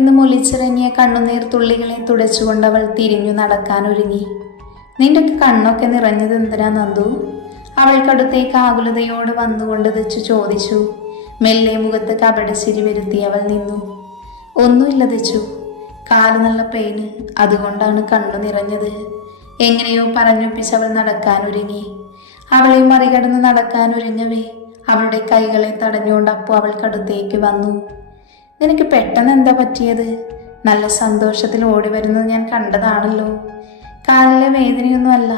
നിന്ന് മുലിച്ചിറങ്ങിയ കണ്ണുനീർ തുള്ളികളെ തുടച്ചുകൊണ്ടവൾ തിരിഞ്ഞു നടക്കാനൊരുങ്ങി. നിന്റെ കണ്ണൊക്കെ നിറഞ്ഞത് എന്തിനാ നന്ദു? അവൾക്കടുത്തേക്ക് ആകുലതയോട് വന്നുകൊണ്ട് ദച്ചു ചോദിച്ചു. മെല്ലെ മുഖത്ത് കപടച്ചിരി വരുത്തി അവൾ നിന്നു. ഒന്നുമില്ല ദച്ചു, കാല് നല്ല പെയിന്, അതുകൊണ്ടാണ് കണ്ണു നിറഞ്ഞത്. എങ്ങനെയോ പറഞ്ഞൊപ്പിച്ചവൾ നടക്കാനൊരുങ്ങി. അവളെ മറികടന്ന് നടക്കാനൊരുങ്ങവേ അവളുടെ കൈകളെ തടഞ്ഞുകൊണ്ട് അപ്പു അവൾക്കടുത്തേക്ക് വന്നു. നിനക്ക് പെട്ടെന്ന് എന്താ പറ്റിയത്? നല്ല സന്തോഷത്തിൽ ഓടി വരുന്നത് ഞാൻ കണ്ടതാണല്ലോ. കാലിലെ വേദനയൊന്നും അല്ല,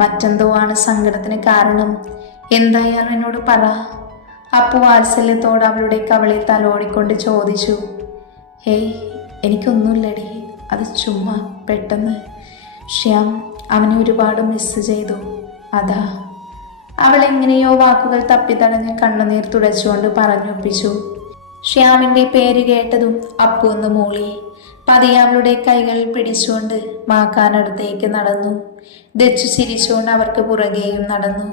മറ്റെന്തോ ആണ് സങ്കടത്തിന് കാരണം. എന്തായാലും എന്നോട് പറ. അപ്പു വാത്സല്യത്തോട് അവളുടെ കവളിൽ തലോടിക്കൊണ്ട് ചോദിച്ചു. ഹേയ്, എനിക്കൊന്നുമില്ലടി, അത് ചുമ്മാ പെട്ടെന്ന് ശ്യാം അവനെ ഒരുപാട് മിസ് ചെയ്തു, അതാ. അവൾ എങ്ങനെയോ വാക്കുകൾ തപ്പിത്തടഞ്ഞ് കണ്ണുനീർ തുടച്ചുകൊണ്ട് പറഞ്ഞൊപ്പിച്ചു. ശ്യാമിന്റെ പേര് കേട്ടതും അപ്പു ഒന്ന് മൂളി. പതിയെ അവളുടെ കൈകൾ പിടിച്ചുകൊണ്ട് മാക്കാനടുത്തേക്ക് നടന്നു. ദച്ചു ചിരിച്ചുകൊണ്ട് അവർക്ക് പുറകെയും നടന്നു.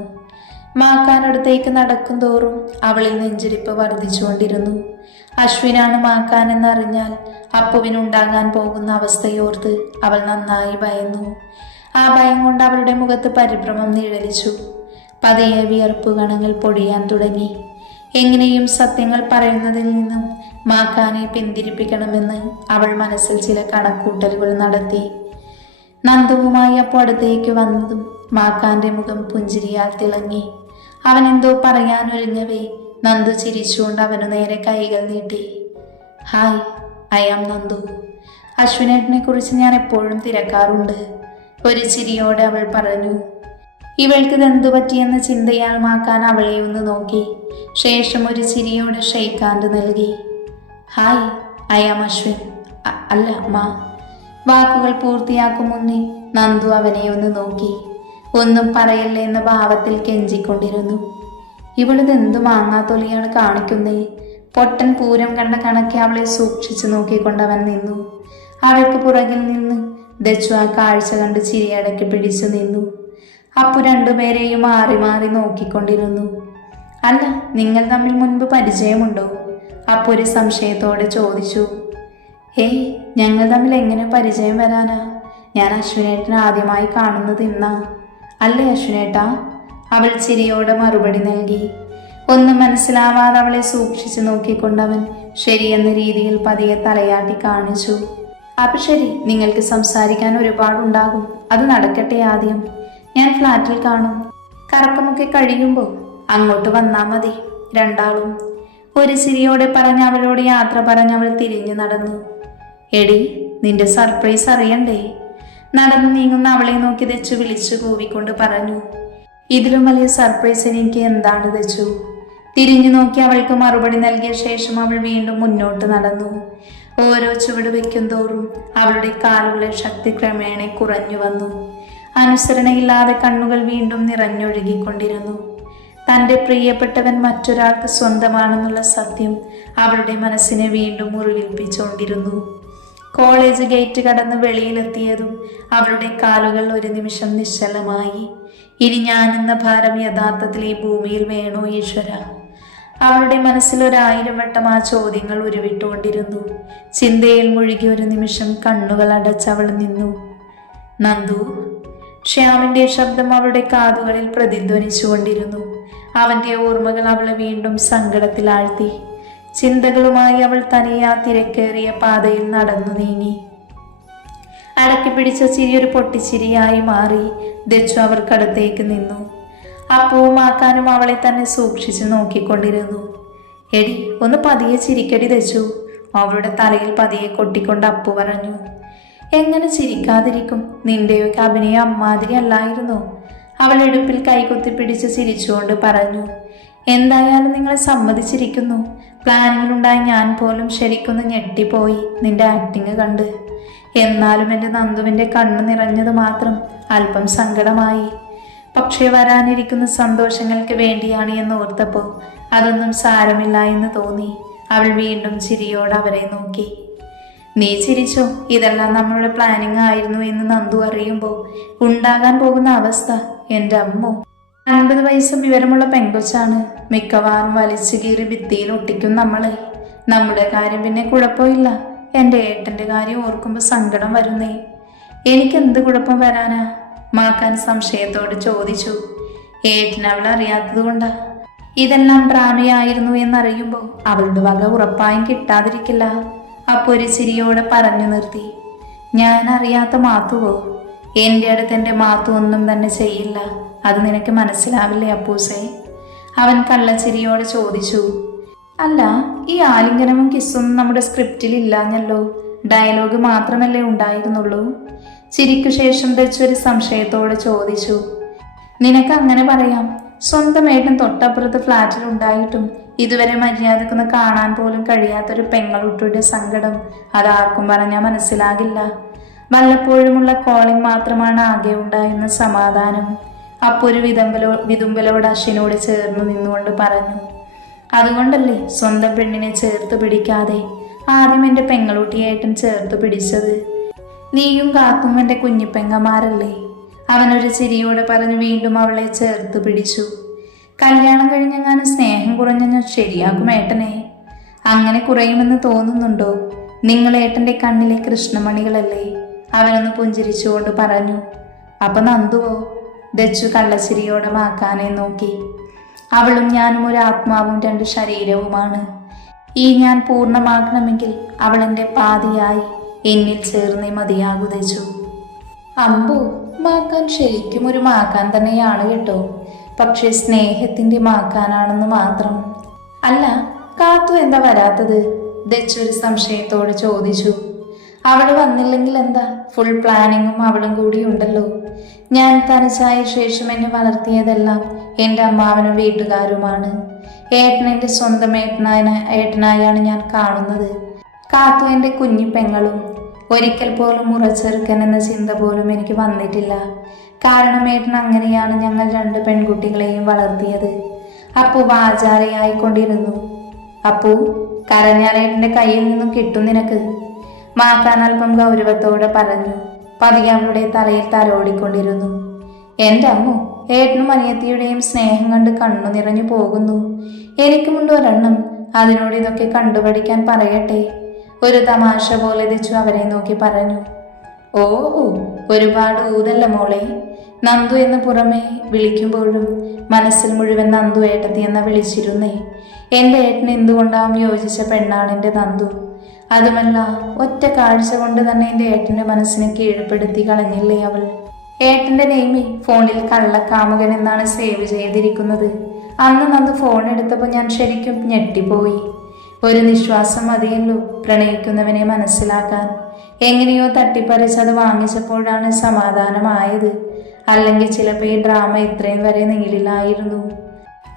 മാക്കാനടുത്തേക്ക് നടക്കും തോറും അവളിൽ നെഞ്ചിരിപ്പ് വർദ്ധിച്ചുകൊണ്ടിരുന്നു. അശ്വിനാണ് മാക്കാൻ എന്നറിഞ്ഞാൽ അപ്പുവിനുണ്ടാകാൻ പോകുന്ന അവസ്ഥയോർത്ത് അവൾ നന്നായി ഭയന്നു. ആ ഭയം കൊണ്ട് അവളുടെ മുഖത്ത് പരിഭ്രമം നിഴലിച്ചു. പതിയെ വിയർപ്പ് കണങ്ങൾ പൊടിയാൻ തുടങ്ങി. എങ്ങനെയും സത്യങ്ങൾ പറയുന്നതിൽ നിന്നും മാക്കാനെ പിന്തിരിപ്പിക്കണമെന്ന് അവൾ മനസ്സിൽ ചില കണക്കൂട്ടലുകൾ നടത്തി. നന്ദുവുമായി അപ്പോൾ അടുത്തേക്ക് വന്നതും മാക്കാന്റെ മുഖം പുഞ്ചിരിയാൽ തിളങ്ങി. അവൻ എന്തോ പറയാനൊരുങ്ങവേ നന്ദു ചിരിച്ചുകൊണ്ട് അവനു നേരെ കൈകൾ നീട്ടി. Hi, I am Nandu. അശ്വിനേട്ടനെ കുറിച്ച് ഞാൻ എപ്പോഴും തിരക്കാറുണ്ട്. ഒരു ചിരിയോടെ അവൾ പറഞ്ഞു. ഇവൾക്ക് ഇതെന്തു പറ്റിയെന്ന ചിന്തയാൽ മാക്കാൻ അവളെ ഒന്ന് നോക്കി. ശേഷം ഒരു ചിരിയോടെ ഷെയ്ക്കാൻഡ് നൽകി. Hi, I am Ashwin. അല്ല മാ. വാക്കുകൾ പൂർത്തിയാക്കും മുന്നേ നന്ദു അവനെ ഒന്ന് നോക്കി. ഒന്നും പറയല്ലേ എന്ന ഭാവത്തിൽ കെഞ്ചിക്കൊണ്ടിരുന്നു. ഇവളിതെന്തു മാങ്ങാത്തൊലിയാണ് കാണിക്കുന്നേ? പൊട്ടൻ പൂരം കണ്ട കണക്കെ അവളെ സൂക്ഷിച്ചു നോക്കിക്കൊണ്ടവൻ നിന്നു. അവൾക്ക് പുറകിൽ നിന്ന് ദച്ചു ആ കാഴ്ച കണ്ട് ചിരിയടക്കി പിടിച്ചു നിന്നു. അപ്പു രണ്ടുപേരെയും മാറി മാറി നോക്കിക്കൊണ്ടിരുന്നു. അല്ല, നിങ്ങൾ തമ്മിൽ മുൻപ് പരിചയമുണ്ടോ? അപ്പു ഒരു സംശയത്തോടെ ചോദിച്ചു. ഹേയ്, ഞങ്ങൾ തമ്മിൽ എങ്ങനെ പരിചയം വരാനാ? ഞാൻ അശ്വിനേട്ടനെ ആദ്യമായി കാണുന്നത് ഇന്നാ. അല്ലേ അശ്വിനേട്ടാ? അവൾ ചിരിയോടെ മറുപടി നൽകി. ഒന്നും മനസ്സിലാവാതെ അവളെ സൂക്ഷിച്ചു നോക്കിക്കൊണ്ടവൻ ശരിയെന്ന രീതിയിൽ പതിയെ തലയാട്ടി കാണിച്ചു. അപ്പൊ ശരി, നിങ്ങൾക്ക് സംസാരിക്കാൻ ഒരുപാടുണ്ടാകും. അത് നടക്കട്ടെ. ആദ്യം ഞാൻ ഫ്ലാറ്റിൽ കാണും. കറക്കമൊക്കെ കഴിയുമ്പോൾ അങ്ങോട്ട് വന്നാ മതി. രണ്ടാളും ഒരു ചിരിയോടെ പറഞ്ഞ് അവളോട് യാത്ര പറഞ്ഞവൾ തിരിഞ്ഞു നടന്നു. എടി, നിന്റെ സർപ്രൈസ് അറിയണ്ടേ? നടന്നു നീങ്ങുന്ന അവളെ നോക്കി ദച്ചു വിളിച്ചു കൂവിക്കൊണ്ട് പറഞ്ഞു. ഇതിലും വലിയ സർപ്രൈസ് എനിക്ക് എന്താണ് ദച്ചു? തിരിഞ്ഞു നോക്കി അവൾക്ക് മറുപടി നൽകിയ ശേഷം അവൾ വീണ്ടും മുന്നോട്ട് നടന്നു. ഓരോ ചുവട് വയ്ക്കും തോറും അവളുടെ കാലുകളെ ശക്തി ക്രമേണ കുറഞ്ഞു വന്നു. അനുസരണയില്ലാതെ കണ്ണുകൾ വീണ്ടും നിറഞ്ഞൊഴുകിക്കൊണ്ടിരുന്നു. തൻ്റെ പ്രിയപ്പെട്ടവൻ മറ്റൊരാൾക്ക് സ്വന്തമാണെന്നുള്ള സത്യം അവളുടെ മനസ്സിനെ വീണ്ടും മുറിവേൽപ്പിച്ചുകൊണ്ടിരുന്നു. കോളേജ് ഗേറ്റ് കടന്ന് വെളിയിലെത്തിയതും അവളുടെ കാലുകൾ ഒരു നിമിഷം നിശ്ചലമായി. ഇനി ഞാനെന്ന ഭാരം യഥാർത്ഥത്തിൽ ഈ ഭൂമിയിൽ വേണോ ഈശ്വര? അവളുടെ മനസ്സിൽ 1000 വട്ടം ആ ചോദ്യങ്ങൾ ഉരുവിട്ടുകൊണ്ടിരുന്നു. ചിന്തയിൽ മുഴുകി ഒരു നിമിഷം കണ്ണുകൾ അടച്ചവൾ നിന്നു. നന്ദു. ശ്യാമിന്റെ ശബ്ദം അവളുടെ കാതുകളിൽ പ്രതിധ്വനിച്ചുകൊണ്ടിരുന്നു. അവന്റെ ഓർമ്മകൾ അവളെ വീണ്ടും സങ്കടത്തിലാഴ്ത്തി. ചിന്തകളുമായി അവൾ തനിയെ ആ തിരക്കേറിയ പാതയിൽ നടന്നു നീങ്ങി. അടക്കി പിടിച്ച ചിരി ഒരു പൊട്ടിച്ചിരിയായി മാറി. ദച്ചു അവർക്കടുത്തേക്ക് നിന്നു. അപ്പവും ആക്കാനും അവളെ തന്നെ സൂക്ഷിച്ചു നോക്കിക്കൊണ്ടിരുന്നു. എടി, ഒന്ന് പതിയെ ചിരിക്കടി ദച്ചു. അവളുടെ തലയിൽ പതിയെ കൊട്ടിക്കൊണ്ട് അപ്പു പറഞ്ഞു. എങ്ങനെ ചിരിക്കാതിരിക്കും? നിന്റെയൊക്കെ അഭിനയം അമ്മാതിരി അല്ലായിരുന്നോ? അവൾ ഇടുപ്പിൽ കൈകുത്തി പിടിച്ച് ചിരിച്ചുകൊണ്ട് പറഞ്ഞു. എന്തായാലും നിങ്ങളെ സമ്മതിച്ചിരിക്കുന്നു. പ്ലാനിങ്ങിലുണ്ടായി ഞാൻ പോലും ശരിക്കൊന്ന് ഞെട്ടിപ്പോയി നിന്റെ ആക്ടിങ് കണ്ട്. എന്നാലും എൻ്റെ നന്ദുവിൻ്റെ കണ്ണ് നിറഞ്ഞത് മാത്രം അല്പം സങ്കടമായി. പക്ഷേ വരാനിരിക്കുന്ന സന്തോഷങ്ങൾക്ക് വേണ്ടിയാണ് എന്ന് ഓർത്തപ്പോൾ അതൊന്നും സാരമില്ല എന്ന് തോന്നി. അവൾ വീണ്ടും ചിരിയോടെ അവരെ നോക്കി. നീ ചിരിച്ചോ? ഇതെല്ലാം നമ്മളുടെ പ്ലാനിങ് ആയിരുന്നു എന്ന് നന്ദു അറിയുമ്പോൾ ഉണ്ടാകാൻ പോകുന്ന അവസ്ഥ എൻ്റെ അമ്മോ. 50 വയസ്സ് വിവരമുള്ള പെങ്കൊച്ചാണ്. മിക്കവാറും വലിച്ചു കീറി ഭിത്തിയിൽ ഒട്ടിക്കും നമ്മളെ. നമ്മുടെ കാര്യം പിന്നെ കുഴപ്പമില്ല. എൻ്റെ ഏട്ടൻ്റെ കാര്യം ഓർക്കുമ്പോൾ സങ്കടം വരുന്നേ. എനിക്കെന്ത് കുഴപ്പം വരാനാ? മാക്കാൻ സംശയത്തോട് ചോദിച്ചു. ഏട്ടൻ അവൾ അറിയാത്തത് കൊണ്ടാ. ഇതെല്ലാം ഡ്രാമയായിരുന്നു എന്നറിയുമ്പോൾ അവളുടെ വക ഉറപ്പായും കിട്ടാതിരിക്കില്ല. അപ്പോൾ ഒരു ചിരിയോടെ പറഞ്ഞു നിർത്തി. ഞാൻ അറിയാത്ത മാത്തുവോ? എൻ്റെ അടുത്ത് എൻ്റെ മാത്തു ഒന്നും തന്നെ ചെയ്യില്ല. അത് നിനക്ക് മനസ്സിലാവില്ലേ അപ്പൂസേ? അവൻ കള്ളച്ചിരിയോടെ ചോദിച്ചു. അല്ല, ഈ ആലിംഗനവും കിസ്സും നമ്മുടെ സ്ക്രിപ്റ്റിൽ ഇല്ലാഞ്ഞല്ലോ. ഡയലോഗ് മാത്രമല്ലേ ഉണ്ടായിരുന്നുള്ളൂ? ചിരിക്കു ശേഷം ദച്ചൊരു സംശയത്തോടെ ചോദിച്ചു. നിനക്ക് അങ്ങനെ പറയാം. സ്വന്തം ഏട്ടൻ തൊട്ടപ്പുറത്ത് ഫ്ലാറ്റിൽ ഉണ്ടായിട്ടും ഇതുവരെ മര്യാദക്കൊന്ന് കാണാൻ പോലും കഴിയാത്തൊരു പെങ്ങളുട്ടിയുടെ സങ്കടം അതാർക്കും പറഞ്ഞാൽ മനസ്സിലാകില്ല. വല്ലപ്പോഴുമുള്ള കോളിംഗ് മാത്രമാണ് ആകെ ഉണ്ടായിരുന്ന സമാധാനം. അപ്പോൾ ഒരു വിതുമ്പലോട് അശ്വിനോട് ചേർന്ന് നിന്നുകൊണ്ട് പറഞ്ഞു. അതുകൊണ്ടല്ലേ സ്വന്തം പെണ്ണിനെ ചേർത്ത് പിടിക്കാതെ ആദ്യം എൻ്റെ പെങ്ങളൂട്ടിയേട്ടൻ ചേർത്ത് പിടിച്ചത്? നീയും കാത്തും എൻ്റെ കുഞ്ഞിപ്പെങ്ങമാരല്ലേ? അവനൊരു ചിരിയോടെ പറഞ്ഞു വീണ്ടും അവളെ ചേർത്ത് പിടിച്ചു. കല്യാണം കഴിഞ്ഞെങ്ങാനും സ്നേഹം കുറഞ്ഞ ശരിയാക്കും ഏട്ടനെ? അങ്ങനെ കുറയുമെന്ന് തോന്നുന്നുണ്ടോ? നിങ്ങൾ ഏട്ടൻ്റെ കണ്ണിലെ കൃഷ്ണമണികളല്ലേ? അവനൊന്ന് പുഞ്ചിരിച്ചുകൊണ്ട് പറഞ്ഞു. അപ്പൊ നന്ദുവോ? ദച്ചു കള്ളച്ചിരിയോടെ മാക്കാനെ നോക്കി. അവളും ഞാനും ഒരു ആത്മാവും രണ്ട് ശരീരവുമാണ്. ഈ ഞാൻ പൂർണ്ണമാക്കണമെങ്കിൽ അവൾ എൻ്റെ പാതിയായി എന്നിൽ ചേർന്നേ മതിയാകൂ ദച്ചു. അമ്പു, മാക്കാൻ ശരിക്കും ഒരു മാക്കാൻ തന്നെയാണ് കേട്ടോ. പക്ഷെ സ്നേഹത്തിന്റെ മാക്കാനാണെന്ന് മാത്രം. അല്ല, കാത്തു എന്താ വരാത്തത്? ദച്ചു ഒരു സംശയത്തോട് ചോദിച്ചു. അവൾ വന്നില്ലെങ്കിൽ എന്താ? ഫുൾ പ്ലാനിങ്ങും അവളും കൂടി ഉണ്ടല്ലോ. ഞാൻ തനിച്ചായ ശേഷം എന്നെ വളർത്തിയതെല്ലാം എൻ്റെ അമ്മാവനും വീട്ടുകാരുമാണ്. ഏട്ടൻ എൻ്റെ സ്വന്തം ഏട്ടനായാണ് ഞാൻ കാണുന്നത്. കാത്തു എൻ്റെ കുഞ്ഞി പെങ്ങളും. ഒരിക്കൽ പോലും മുറച്ചെറുക്കൻ എന്ന ചിന്ത പോലും എനിക്ക് വന്നിട്ടില്ല. കാരണം ഏട്ടൻ അങ്ങനെയാണ് ഞങ്ങൾ രണ്ട് പെൺകുട്ടികളെയും വളർത്തിയത്. അപ്പു വാചാരയായിക്കൊണ്ടിരുന്നു. അപ്പു, കരഞ്ഞാൽ ഏട്ടൻ്റെ കയ്യിൽ നിന്നും കിട്ടും നിനക്ക്. മാക്കാൻ അല്പം ഗൗരവത്തോടെ പറഞ്ഞു. പതിയെ അവളുടെ തലയിൽ തലോടിക്കൊണ്ടിരുന്നു. എൻ്റെ അമ്മു, ഏട്ടനും അനിയത്തിയുടെയും സ്നേഹം കണ്ട് കണ്ണു നിറഞ്ഞു പോകുന്നു. എനിക്കുമുണ്ട് ഒരെണ്ണം. അതിനോട് ഇതൊക്കെ കണ്ടുപഠിക്കാൻ പറയട്ടെ. ഒരു തമാശ പോലെ ദിച്ചു അവരെ നോക്കി പറഞ്ഞു. ഓഹോ, ഒരുപാട് ഊതല്ല മോളെ. നന്ദു എന്ന് പുറമെ വിളിക്കുമ്പോഴും മനസ്സിൽ മുഴുവൻ നന്ദു ഏട്ടത്തി എന്ന വിളിച്ചിരുന്നേ. എൻ്റെ ഏട്ടന് എന്തുകൊണ്ടാവും യോജിച്ച പെണ്ണാണ് എൻ്റെ നന്ദു. അതുമല്ല, ഒറ്റ കാഴ്ച കൊണ്ട് തന്നെ എൻ്റെ ഏട്ടൻ്റെ മനസ്സിനെ കീഴ്പ്പെടുത്തി കളഞ്ഞില്ലേ അവൾ. ഏട്ടൻ്റെ നെയ്മി ഫോണിൽ കള്ളക്കാമുകൻ എന്നാണ് സേവ് ചെയ്തിരിക്കുന്നത്. അന്ന് നന്ദു ഫോൺ എടുത്തപ്പോൾ ഞാൻ ശരിക്കും ഞെട്ടിപ്പോയി. ഒരു നിശ്വാസം മതിയല്ലോ പ്രണയിക്കുന്നവനെ മനസ്സിലാക്കാൻ. എങ്ങനെയോ തട്ടിപ്പറിച്ചത് വാങ്ങിച്ചപ്പോഴാണ് സമാധാനമായത്. അല്ലെങ്കിൽ ചിലപ്പോൾ ഈ ഡ്രാമ ഇത്രയും വരെ നീളില്ലായിരുന്നു.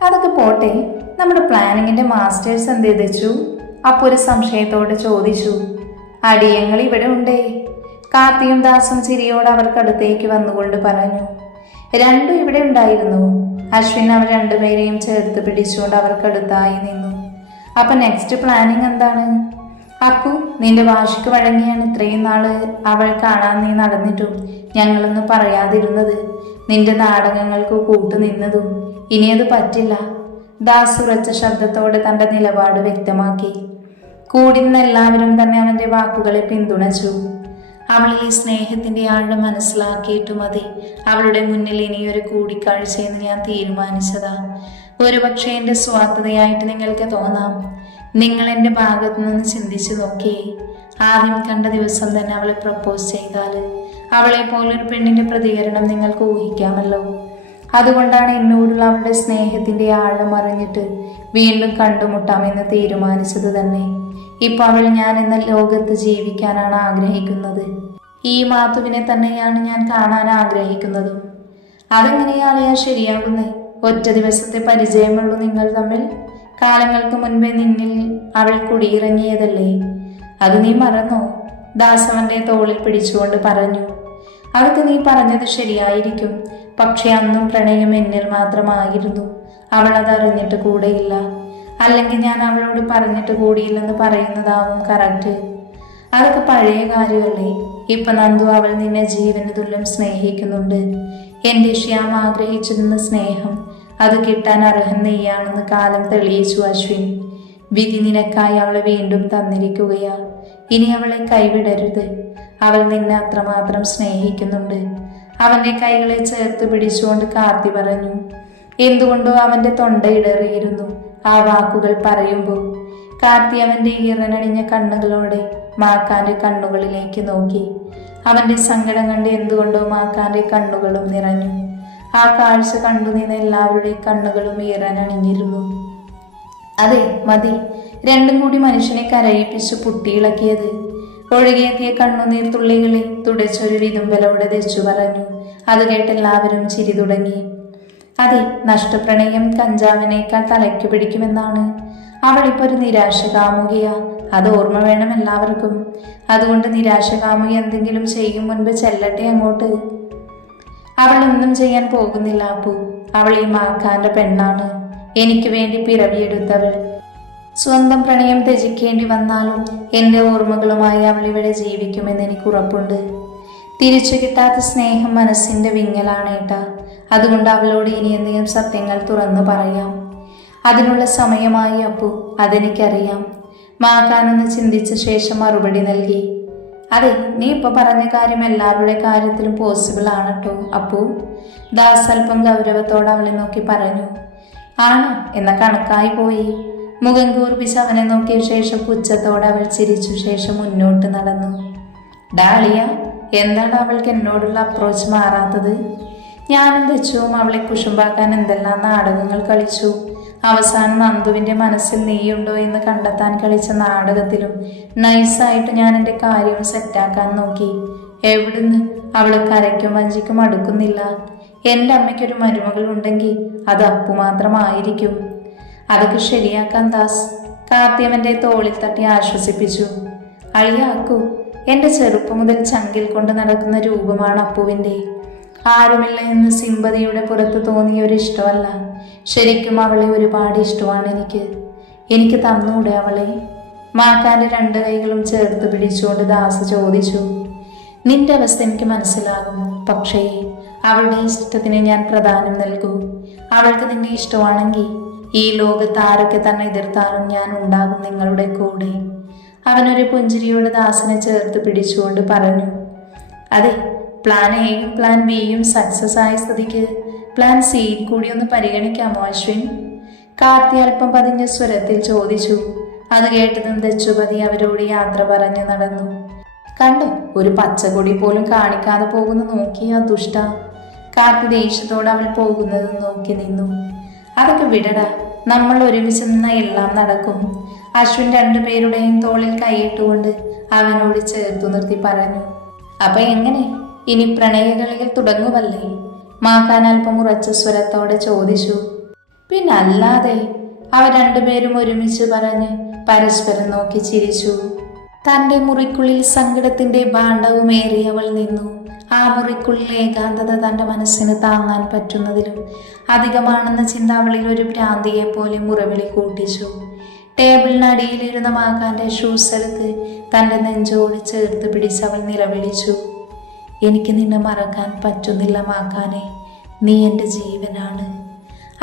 അതൊക്കെ പോട്ടെ, നമ്മുടെ പ്ലാനിങ്ങിന്റെ മാസ്റ്റേഴ്സ് എന്ത് ചെയ്തു? അപ്പോൾ ഒരു സംശയത്തോടെ ചോദിച്ചു. അടിയങ്ങൾ ഇവിടെ ഉണ്ടേ. കാത്തിയും ദാസും ചിരിയോട് അവർക്കടുത്തേക്ക് വന്നുകൊണ്ട് പറഞ്ഞു. രണ്ടും ഇവിടെ ഉണ്ടായിരുന്നു. അശ്വിൻ അവർ രണ്ടുപേരെയും ചേർത്ത് പിടിച്ചുകൊണ്ട് അവർക്കടുത്തായി നിന്നു. അപ്പൊ നെക്സ്റ്റ് പ്ലാനിങ് എന്താണ്? അക്കു, നിന്റെ വാശിക്ക് വഴങ്ങിയാണ് ഇത്രയും നാള് അവൾ കാണാൻ നീ നടന്നിട്ടും ഞങ്ങളൊന്നും പറയാതിരുന്നത്. നിന്റെ നാടകങ്ങൾക്ക് കൂട്ടുനിന്നതും. ഇനിയത് പറ്റില്ല. ദാസ് ഉറച്ച ശബ്ദത്തോടെ തന്റെ നിലപാട് വ്യക്തമാക്കി. കൂടി നിന്ന് എല്ലാവരും തന്നെ അവന്റെ വാക്കുകളെ പിന്തുണച്ചു. അവളിൽ ഈ സ്നേഹത്തിന്റെ ആഴം മനസ്സിലാക്കിയിട്ടു മതി അവളുടെ മുന്നിൽ ഇനിയൊരു കൂടിക്കാഴ്ചയെന്ന് ഞാൻ തീരുമാനിച്ചതാ. ഒരുപക്ഷെ എൻ്റെ സ്വാർത്ഥതയായിട്ട് നിങ്ങൾക്ക് തോന്നാം. നിങ്ങൾ എൻ്റെ ഭാഗത്തു നിന്ന് ചിന്തിച്ചു നോക്കിയേ. ആദ്യം കണ്ട ദിവസം തന്നെ അവളെ പ്രപ്പോസ് ചെയ്താൽ അവളെ പോലൊരു പെണ്ണിന്റെ പ്രതികരണം നിങ്ങൾക്ക് ഊഹിക്കാമല്ലോ. അതുകൊണ്ടാണ് എന്നോടുള്ള അവളുടെ സ്നേഹത്തിന്റെ ആഴം അറിഞ്ഞിട്ട് വീണ്ടും കണ്ടുമുട്ടാമെന്ന് തീരുമാനിച്ചത് തന്നെ. ഇപ്പൊ അവൾ ഞാൻ എന്ന ലോകത്ത് ജീവിക്കാനാണ് ആഗ്രഹിക്കുന്നത്. ഈ മാത്തുവിനെ തന്നെയാണ് ഞാൻ കാണാൻ ആഗ്രഹിക്കുന്നതും. അതെങ്ങനെയാളെയാ ശരിയാകുന്നേ? ഒറ്റ ദിവസത്തെ പരിചയമുള്ളൂ നിങ്ങൾ തമ്മിൽ. കാലങ്ങൾക്ക് മുൻപേ നിന്നിൽ അവൾ കുടിയിറങ്ങിയതല്ലേ? അത് നീ മറന്നോ? ദാസവന്റെ തോളിൽ പിടിച്ചുകൊണ്ട് പറഞ്ഞു. അതൊക്കെ നീ പറഞ്ഞത് ശരിയായിരിക്കും. പക്ഷെ അന്നും പ്രണയം എന്നിൽ മാത്രമായിരുന്നു. അവൾ അതറിഞ്ഞിട്ട് കൂടെയില്ല. അല്ലെങ്കിൽ ഞാൻ അവളോട് പറഞ്ഞിട്ട് കൂടിയില്ലെന്ന് പറയുന്നതാവും കറക്റ്റ്. അതൊക്കെ പഴയ കാര്യമല്ലേ. ഇപ്പൊ നന്ദു അവൾ നിന്നെ ജീവന് തുല്യം സ്നേഹിക്കുന്നുണ്ട്. എൻ്റെ ശ്യാം ആഗ്രഹിച്ചിരുന്ന സ്നേഹം അത് കിട്ടാൻ അർഹൻ നീയാണെന്ന് കാലം തെളിയിച്ചു അശ്വിൻ. വിധി നിനക്കായി അവളെ വീണ്ടും തന്നിരിക്കുകയാ. ഇനി അവളെ കൈവിടരുത്. അവൾ നിന്നെ അത്രമാത്രം സ്നേഹിക്കുന്നുണ്ട്. അവന്റെ കൈകളെ ചേർത്ത് പിടിച്ചുകൊണ്ട് കാർത്തി പറഞ്ഞു. എന്തുകൊണ്ടോ അവന്റെ തൊണ്ട ഇടറിയിരുന്നു ആ വാക്കുകൾ പറയുമ്പോൾ. കാർത്തി അവന്റെ ഈറനണിഞ്ഞ കണ്ണുകളോടെ മാക്കാന്റെ കണ്ണുകളിലേക്ക് നോക്കി. അവന്റെ സങ്കടം കണ്ട് എന്തുകൊണ്ടോ മാക്കാന്റെ കണ്ണുകളും നിറഞ്ഞു. ആ കാഴ്ച കണ്ടു നിന്ന് എല്ലാവരുടെയും കണ്ണുകളും ഈറനണിഞ്ഞിരുന്നു. അതെ, മതി. രണ്ടും കൂടി മനുഷ്യനെ കരയിപ്പിച്ചു പുട്ടിയിളക്കിയത്. ഒഴുകിയെത്തിയ കണ്ണുനീർ തുള്ളികളെ തുടച്ചൊരു വിതുമ്പലോടെ തെച്ചു പറഞ്ഞു. അത് കേട്ട് എല്ലാവരും ചിരി തുടങ്ങി. അതെ, നഷ്ടപ്രണയം കഞ്ചാവിനേക്കാൾ തലയ്ക്ക് പിടിക്കുമെന്നാണ്. അവളിപ്പോ ഒരു നിരാശ കാമുകിയാ. അത് ഓർമ്മ വേണം എല്ലാവർക്കും. അതുകൊണ്ട് നിരാശ കാമുകി എന്തെങ്കിലും ചെയ്യും മുൻപ് ചെല്ലട്ടെ അങ്ങോട്ട്. അവൾ ഒന്നും ചെയ്യാൻ പോകുന്നില്ല അപ്പു. അവൾ ഈ മാക്കാന്റെ പെണ്ണാണ്, എനിക്ക് വേണ്ടി പിറവിയെടുത്തവൾ. സ്വന്തം പ്രണയം ത്യജിക്കേണ്ടി വന്നാലും എൻ്റെ ഓർമ്മകളുമായി അവൾ ഇവിടെ ജീവിക്കുമെന്ന് എനിക്ക് ഉറപ്പുണ്ട്. തിരിച്ചു കിട്ടാത്ത സ്നേഹം മനസ്സിന്റെ വിങ്ങലാണേട്ടാ. അതുകൊണ്ട് അവളോട് ഇനി എന്തെങ്കിലും സത്യങ്ങൾ തുറന്നു പറയാം. അതിനുള്ള സമയമായി അപ്പു, അതെനിക്കറിയാം. മാക്കാനൊന്ന് ചിന്തിച്ച ശേഷം മറുപടി നൽകി. അതെ, നീ ഇപ്പൊ പറഞ്ഞ കാര്യം എല്ലാവരുടെ കാര്യത്തിലും പോസിബിൾ ആണട്ടോ അപ്പു. ദാസ് അല്പം ഗൗരവത്തോടെ അവളെ നോക്കി പറഞ്ഞു. ആണോ? എന്ന കണക്കായി പോയി. മുഖം കൂർപ്പിച്ച് അവനെ നോക്കിയ ശേഷം പുച്ഛത്തോടെ അവൾ ചിരിച്ചു ശേഷം മുന്നോട്ട് നടന്നു. ഡാളിയ, എന്താണ് അവൾക്ക് എന്നോടുള്ള അപ്രോച്ച് മാറാത്തത്? ഞാനും തെച്ചുവും അവളെ കുശുമ്പാക്കാൻ എന്തെല്ലാം നാടകങ്ങൾ കളിച്ചു. അവസാനം നന്ദുവിന്റെ മനസ്സിൽ നീയുണ്ടോ എന്ന് കണ്ടെത്താൻ കളിച്ച നാടകത്തിലും നൈസായിട്ട് ഞാൻ എൻ്റെ കാര്യം സെറ്റാക്കാൻ നോക്കി. എവിടുന്ന്? അവള് കരയ്ക്കും വഞ്ചിക്കും അടുക്കുന്നില്ല. എൻ്റെ അമ്മയ്ക്കൊരു മരുമകൾ ഉണ്ടെങ്കിൽ അത് അപ്പു മാത്രമായിരിക്കും. അതൊക്കെ ശരിയാക്കാൻ ദാസ്. കാർത്തിയവന്റെ തോളിൽ തട്ടി ആശ്വസിപ്പിച്ചു. അളിയാക്കൂ, എൻ്റെ ചെറുപ്പം മുതൽ ചങ്കിൽ കൊണ്ട് നടക്കുന്ന രൂപമാണ് അപ്പുവിൻ്റെ. ആരുമില്ല എന്ന് സിമ്പതിയുടെ പുറത്ത് തോന്നിയ ഒരു ഇഷ്ടമല്ല, ശരിക്കും അവളെ ഒരുപാട് ഇഷ്ടമാണ് എനിക്ക് തന്നൂടെ അവളെ? മാക്കാന്റെ രണ്ട് കൈകളും ചേർത്ത് പിടിച്ചുകൊണ്ട് ദാസ് ചോദിച്ചു. നിന്റെ അവസ്ഥ എനിക്ക് മനസ്സിലാകും. പക്ഷേ അവളുടെ ഇഷ്ടത്തിന് ഞാൻ പ്രാധാന്യം നൽകൂ. അവൾക്ക് നിന്നെ ഇഷ്ടമാണെങ്കിൽ ഈ ലോകത്ത് ആരൊക്കെ തന്നെ എതിർത്താലും ഞാൻ ഉണ്ടാകും നിങ്ങളുടെ കൂടെ. അവനൊരു പുഞ്ചിരിയോട് ദാസിനെ ചേർത്ത് പിടിച്ചുകൊണ്ട് പറഞ്ഞു. അതെ, പ്ലാൻ എയും പ്ലാൻ ബിയും സക്സസ് ആയ സ്ഥിതിക്ക് പ്ലാൻ സിയിൽ കൂടി ഒന്ന് പരിഗണിക്കാമോ അശ്വിൻ? കാർത്തി അല്പം പതിഞ്ഞ സ്വരത്തിൽ ചോദിച്ചു. അത് കേട്ടതും തെച്ചുപതി അവരോട് യാത്ര പറഞ്ഞു നടന്നു. കണ്ടോ, ഒരു പച്ചക്കൊടി പോലും കാണിക്കാതെ പോകുന്ന നോക്കിയ ദുഷ്ട. കാർത്തി ദേഷ്യത്തോടെ അവൾ പോകുന്നത് നോക്കി നിന്നു. അതൊക്കെ വിടടാ, നമ്മൾ ഒരുമിച്ച് നിന്ന എല്ലാം നടക്കും. അശ്വിൻ രണ്ടുപേരുടെയും തോളിൽ കൈയിട്ടുകൊണ്ട് അവനോട് ചേർത്തു നിർത്തി പറഞ്ഞു. അപ്പൊ എങ്ങനെ, ഇനി പ്രണയകളിൽ തുടങ്ങുമല്ലേ? മാക്കാൻ അല്പം ഉറച്ച സ്വരത്തോടെ ചോദിച്ചു. പിന്നല്ലാതെ, അവർ രണ്ടുപേരും ഒരുമിച്ച് പറഞ്ഞ് പരസ്പരം നോക്കി ചിരിച്ചു. തൻ്റെ മുറിക്കുള്ളിൽ സങ്കടത്തിന്റെ ഭാണ്ഡവുമേറി അവൾ നിന്നു. ആ മുറിക്കുള്ളിൽ ഏകാന്തത തൻ്റെ മനസ്സിന് താങ്ങാൻ പറ്റുന്നതിലും അധികമാണെന്ന ചിന്ത അവളിൽ ഒരു ഭ്രാന്തിയെ പോലെ മുറവിളി കൂട്ടിച്ചു. ടേബിളിനടിയിലിരുന്ന മാക്കാന്റെ ഷൂസ് എടുത്ത് തൻ്റെ നെഞ്ചോട് ചേർത്ത് പിടിച്ച് അവൾ നിലവിളിച്ചു. എനിക്ക് നിന്നെ മറക്കാൻ പറ്റുന്നില്ല മാക്കാനെ, നീ എൻ്റെ ജീവനാണ്.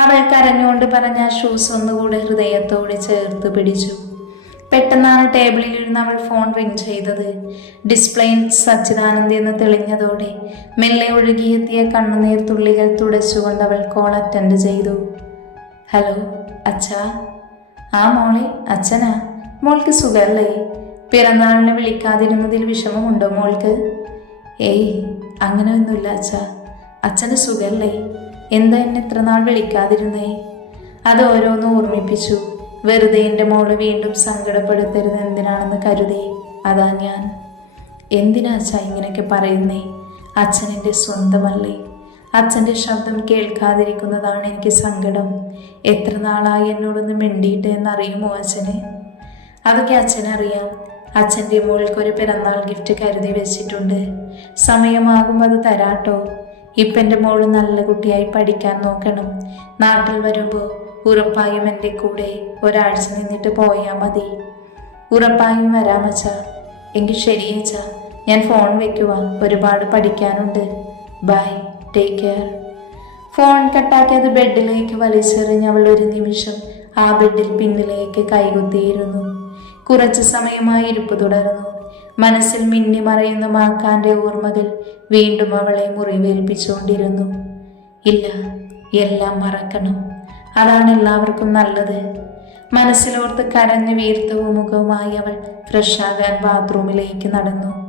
അവൾ കരഞ്ഞുകൊണ്ട് പറഞ്ഞ ഷൂസ് ഒന്നുകൂടെ ഹൃദയത്തോടെ ചേർത്ത് പിടിച്ചു. പെട്ടെന്നാണ് ടേബിളിലിരുന്ന് അവൾ ഫോൺ റിംഗ് ചെയ്തത്. ഡിസ്പ്ലേയിൽ സച്ചിദാനന്ദ് എന്ന് തെളിഞ്ഞതോടെ മെല്ലെ ഒഴുകിയെത്തിയ കണ്ണുനീർ തുള്ളികൾ തുടച്ചുകൊണ്ട് അവൾ കോൾ അറ്റൻഡ് ചെയ്തു. ഹലോ അച്ഛാ. ആ മോളെ, അച്ഛനാ. മോൾക്ക് സുഖല്ലേ? പിറന്നാളിനെ വിളിക്കാതിരുന്നതിൽ വിഷമമുണ്ടോ മോൾക്ക്? ഏയ്, അങ്ങനെയൊന്നുമില്ല അച്ഛാ. അച്ഛന് സുഖല്ലേ? എന്താ എന്നെ ഇത്ര നാൾ വിളിക്കാതിരുന്നേ? അത് ഓരോന്ന് ഓർമ്മിപ്പിച്ചു. വെറുതെ എൻ്റെ മോള് വീണ്ടും സങ്കടപ്പെടുത്തരുത് എന്തിനാണെന്ന് കരുതി. അതാ ഞാൻ. എന്തിനാ അച്ഛാ ഇങ്ങനെയൊക്കെ പറയുന്നേ? അച്ഛൻ എൻ്റെ സ്വന്തമല്ലേ? അച്ഛൻ്റെ ശബ്ദം കേൾക്കാതിരിക്കുന്നതാണ് എനിക്ക് സങ്കടം. എത്ര നാളായി എന്നോടൊന്ന് മിണ്ടിയിട്ട് എന്നറിയുമോ അച്ഛന്? അതൊക്കെ അച്ഛനറിയാം. അച്ഛൻ്റെ മോൾക്കൊരു പിറന്നാൾ ഗിഫ്റ്റ് കരുതി വെച്ചിട്ടുണ്ട്. സമയമാകുമ്പോൾ അത് തരാട്ടോ. ഇപ്പം എൻ്റെ മോള് നല്ല കുട്ടിയായി പഠിക്കാൻ നോക്കണം. നാട്ടിൽ വരുമ്പോൾ ഉറപ്പായും എൻ്റെ കൂടെ ഒരാഴ്ച നിന്നിട്ട് പോയാൽ മതി. ഉറപ്പായും വരാമച്ചാ. എങ്കിൽ ശരിയേച്ചാ, ഞാൻ ഫോൺ വെക്കുക. ഒരുപാട് പഠിക്കാനുണ്ട്. By, take care. ഫോൺ കട്ടാക്കി അത് ബെഡിലേക്ക് വലിച്ചെറിഞ്ഞ് അവൾ ഒരു നിമിഷം ആ ബെഡിൽ പിന്നിലേക്ക് കൈകുത്തിയിരുന്നു. കുറച്ചു സമയമായി ഇരിപ്പ് തുടർന്നു. മനസ്സിൽ മിന്നിമറയുന്ന മാക്കാന്റെ ഓർമ്മകൾ വീണ്ടും അവളെ മുറിവേൽപ്പിച്ചുകൊണ്ടിരുന്നു. ഇല്ല, എല്ലാം മറക്കണം, അതാണ് എല്ലാവർക്കും നല്ലത്. മനസ്സിലോർത്ത് കരഞ്ഞു വീർത്തവും മുഖവുമായി അവൾ ഫ്രഷാകാൻ ബാത്റൂമിലേക്ക് നടന്നു.